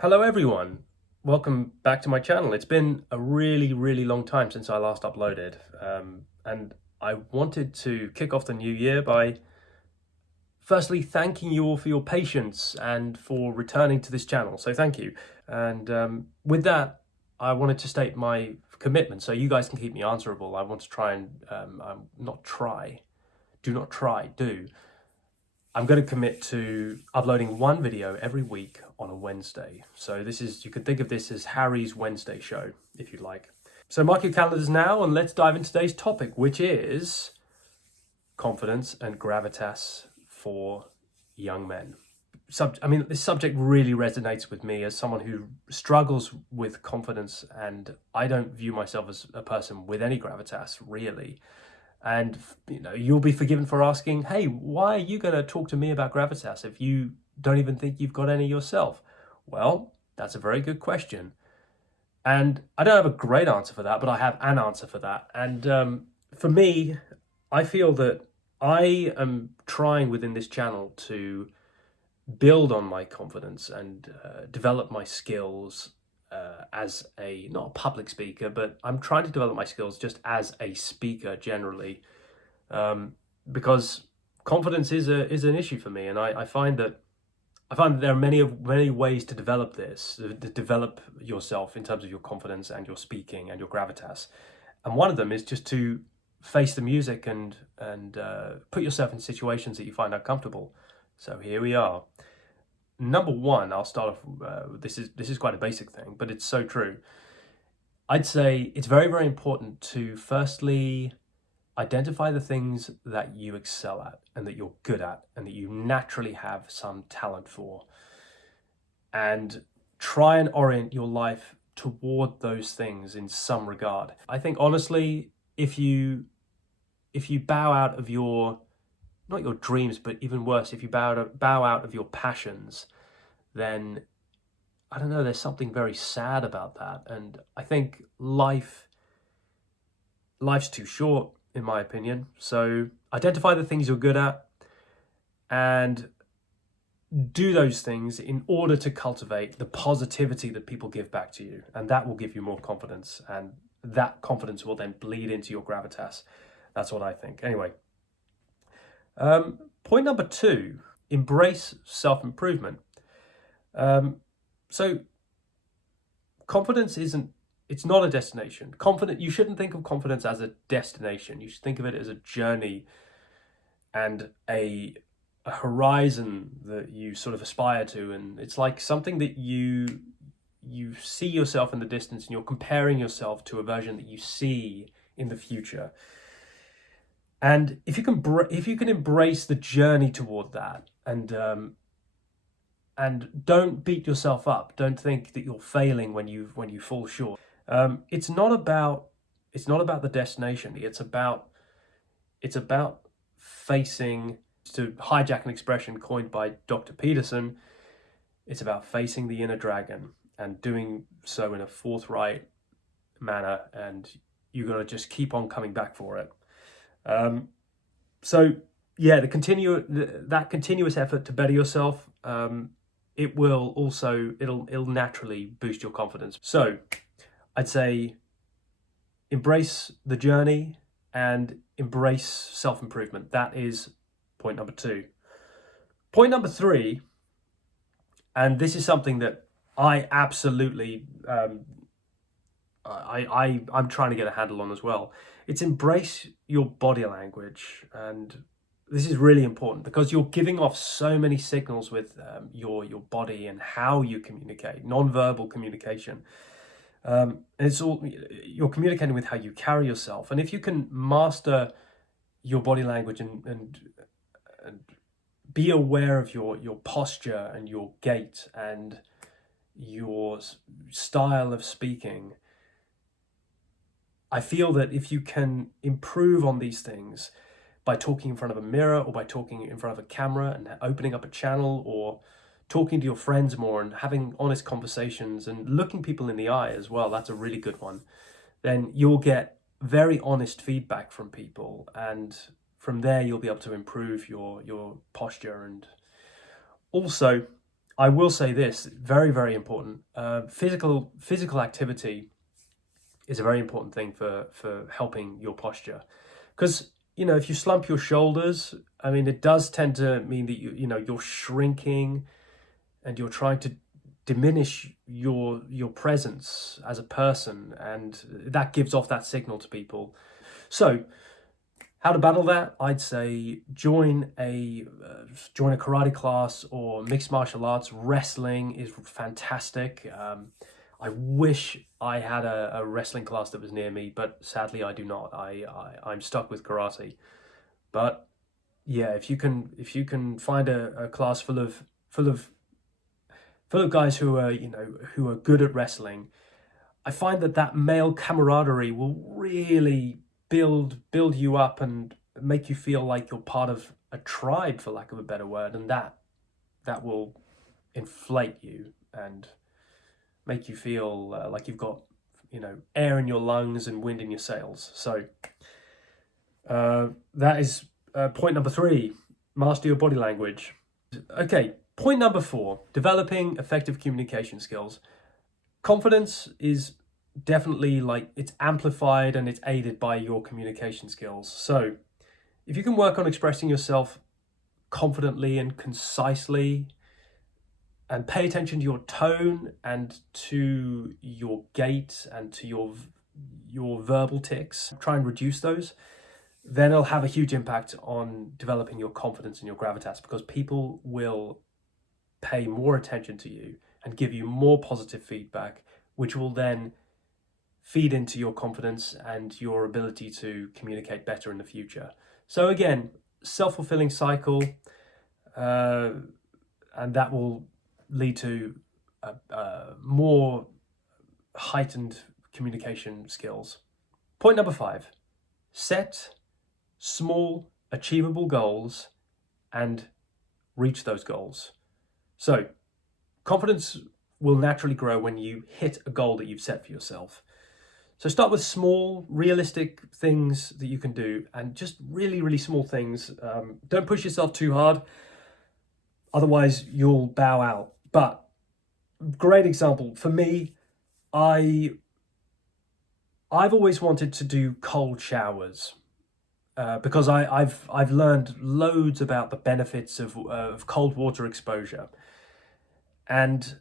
Hello everyone, welcome back to my channel. It's been a really long time since I last uploaded, and I wanted to kick off the new year by firstly thanking you all for your patience and for returning to this channel, so thank you. And with that, I wanted to state my commitment so you guys can keep me answerable. I want to try and, do. I'm going to commit to uploading one video every week on a Wednesday. So you could think of this as Harry's Wednesday show, if you like. So mark your calendars now and let's dive into today's topic, which is confidence and gravitas for young men. This subject really resonates with me as someone who struggles with confidence, and I don't view myself as a person with any gravitas, really. And you'll be forgiven for asking, hey, why are you going to talk to me about gravitas if you don't even think you've got any yourself? Well, that's a very good question. And I don't have a great answer for that, but I have an answer for that. And for me, I feel that I am trying within this channel to build on my confidence and develop my skills as not a public speaker, but I'm trying to develop my skills just as a speaker generally, because confidence is an issue for me, and I find that there are many ways to develop this, to develop yourself in terms of your confidence and your speaking and your gravitas, and one of them is just to face the music and put yourself in situations that you find uncomfortable. So here we are. Number one, I'll start off, this is quite a basic thing, but it's so true. I'd say it's very important to firstly identify the things that you excel at and that you're good at and that you naturally have some talent for, and try and orient your life toward those things in some regard. I think honestly, if you bow out of not your dreams, but even worse, if you bow out of your passions, then I don't know, there's something very sad about that. And I think life's too short, in my opinion. So identify the things you're good at and do those things in order to cultivate the positivity that people give back to you. And that will give you more confidence, and that confidence will then bleed into your gravitas. That's what I think. Anyway. Point number two, embrace self-improvement. So confidence it's not a destination. You shouldn't think of confidence as a destination. You should think of it as a journey and a horizon that you sort of aspire to. And it's like something that you see yourself in the distance, and you're comparing yourself to a version that you see in the future. And if you can embrace the journey toward that, and don't beat yourself up, don't think that you're failing when you fall short. It's not about the destination. It's about facing, to hijack an expression coined by Dr. Peterson. It's about facing the inner dragon and doing so in a forthright manner, and you got to just keep on coming back for it. So yeah, that continuous effort to better yourself, it'll naturally boost your confidence. So I'd say embrace the journey and embrace self-improvement. That is point number two. Point number three, and this is something that I absolutely, I'm trying to get a handle on as well. It's embrace your body language. And this is really important because you're giving off so many signals with your body and how you communicate, non-verbal communication. And you're communicating with how you carry yourself. And if you can master your body language and be aware of your posture and your gait and your style of speaking, I feel that if you can improve on these things by talking in front of a mirror, or by talking in front of a camera and opening up a channel, or talking to your friends more and having honest conversations and looking people in the eye as well, that's a really good one, then you'll get very honest feedback from people, and from there you'll be able to improve your posture. And also, I will say this, very, very important. Physical activity is a very important thing for helping your posture. Because, if you slump your shoulders, I mean, it does tend to mean that you're shrinking and you're trying to diminish your presence as a person, and that gives off that signal to people. So how to battle that? I'd say join a karate class or mixed martial arts. Wrestling is fantastic. I wish I had a wrestling class that was near me, but sadly I do not. I'm stuck with karate. But yeah, if you can find a class full of guys who are good at wrestling, I find that male camaraderie will really build you up and make you feel like you're part of a tribe, for lack of a better word, and that will inflate you and make you feel like you've got air in your lungs and wind in your sails. So that is point number 3: master your body language. Okay, point number 4: developing effective communication skills. Confidence is definitely it's amplified and it's aided by your communication skills. So if you can work on expressing yourself confidently and concisely, and pay attention to your tone and to your gait and to your verbal tics, try and reduce those, then it'll have a huge impact on developing your confidence and your gravitas, because people will pay more attention to you and give you more positive feedback, which will then feed into your confidence and your ability to communicate better in the future. So again, self-fulfilling cycle, and that will lead to more heightened communication skills. Point number 5: set small, achievable goals and reach those goals. So confidence will naturally grow when you hit a goal that you've set for yourself. So start with small, realistic things that you can do, and just really, really small things. Don't push yourself too hard, otherwise you'll bow out. But great example for me, I've always wanted to do cold showers because I've learned loads about the benefits of cold water exposure, and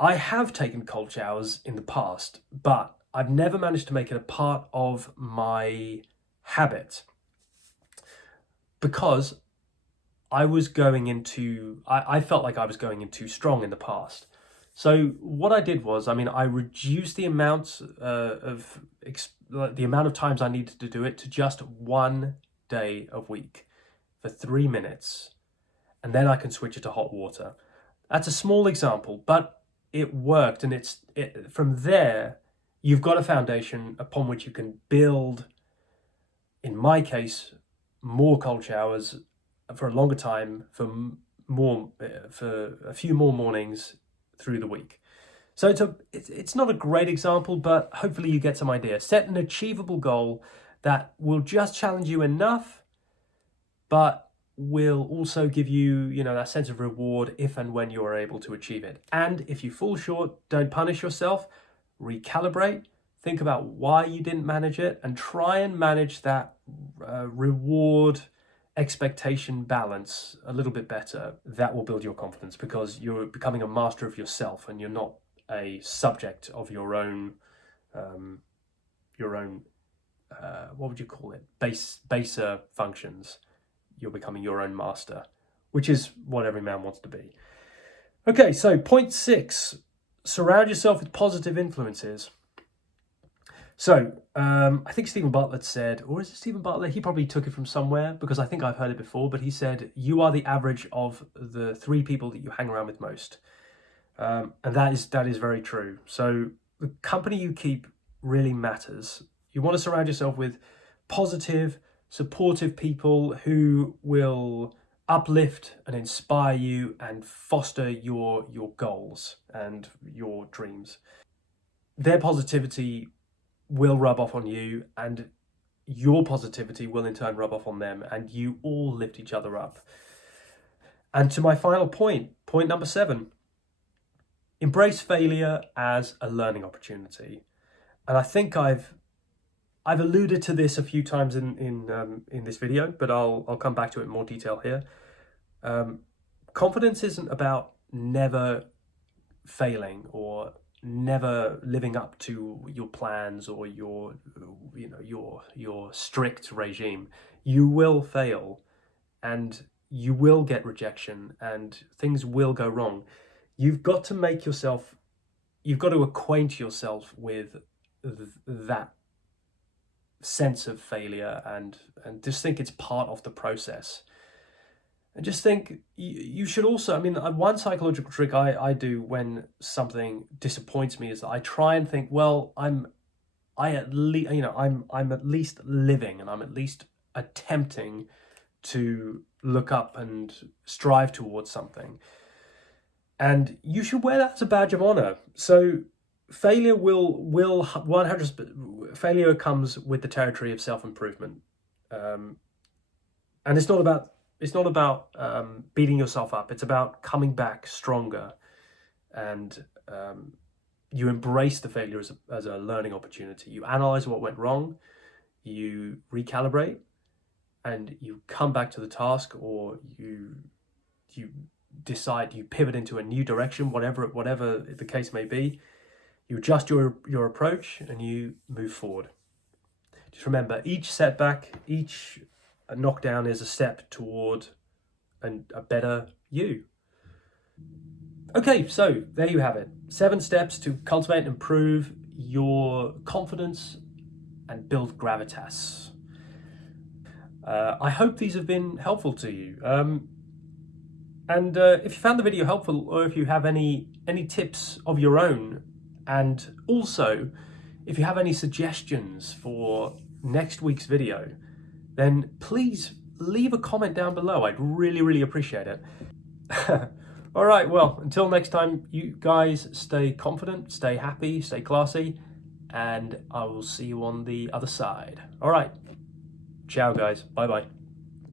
I have taken cold showers in the past, but I've never managed to make it a part of my habit because I felt like I was going in too strong in the past. So what I did was, I reduced the amount of times I needed to do it to just 1 day a week for 3 minutes, and then I can switch it to hot water. That's a small example, but it worked, and from there you've got a foundation upon which you can build, in my case, more cold showers for a longer time, for a few more mornings through the week. So it's not a great example, but hopefully you get some idea. Set an achievable goal that will just challenge you enough, but will also give you, that sense of reward if and when you are able to achieve it. And if you fall short, don't punish yourself, recalibrate, think about why you didn't manage it, and try and manage that reward expectation balance a little bit better. That will build your confidence, because you're becoming a master of yourself and you're not a subject of your own what would you call it, baser functions. You're becoming your own master, which is what every man wants to be. Okay, so point 6: surround yourself with positive influences. So I think Stephen Bartlett said, or is it Stephen Bartlett? He probably took it from somewhere, because I think I've heard it before, but he said, you are the average of the 3 people that you hang around with most. And that is very true. So the company you keep really matters. You want to surround yourself with positive, supportive people who will uplift and inspire you and foster your goals and your dreams. Their positivity will rub off on you, and your positivity will in turn rub off on them, and you all lift each other up. And to my final point, point number 7, embrace failure as a learning opportunity. And I think I've alluded to this a few times in this video, but I'll come back to it in more detail here. Confidence isn't about never failing or never living up to your plans or your strict regime. You will fail, and you will get rejection, and things will go wrong. You've got to acquaint yourself with that sense of failure, and just think it's part of the process. And just think, you should also, I mean, one psychological trick I do when something disappoints me is that I try and think, well, I'm at least living, and I'm at least attempting to look up and strive towards something. And you should wear that as a badge of honor. So failure will 100%, failure comes with the territory of self-improvement. And it's not about beating yourself up. It's about coming back stronger, and you embrace the failure as a learning opportunity. You analyze what went wrong, you recalibrate, and you come back to the task, or you decide, you pivot into a new direction, whatever the case may be. You adjust your approach and you move forward. Just remember, each setback, each knockdown is a step toward a better you. Okay, so there you have it. 7 steps to cultivate and improve your confidence and build gravitas. I hope these have been helpful to you. And if you found the video helpful, or if you have any tips of your own, and also if you have any suggestions for next week's video, then please leave a comment down below. I'd really appreciate it. All right, well, until next time, you guys stay confident, stay happy, stay classy, and I will see you on the other side. All right, ciao guys, bye-bye.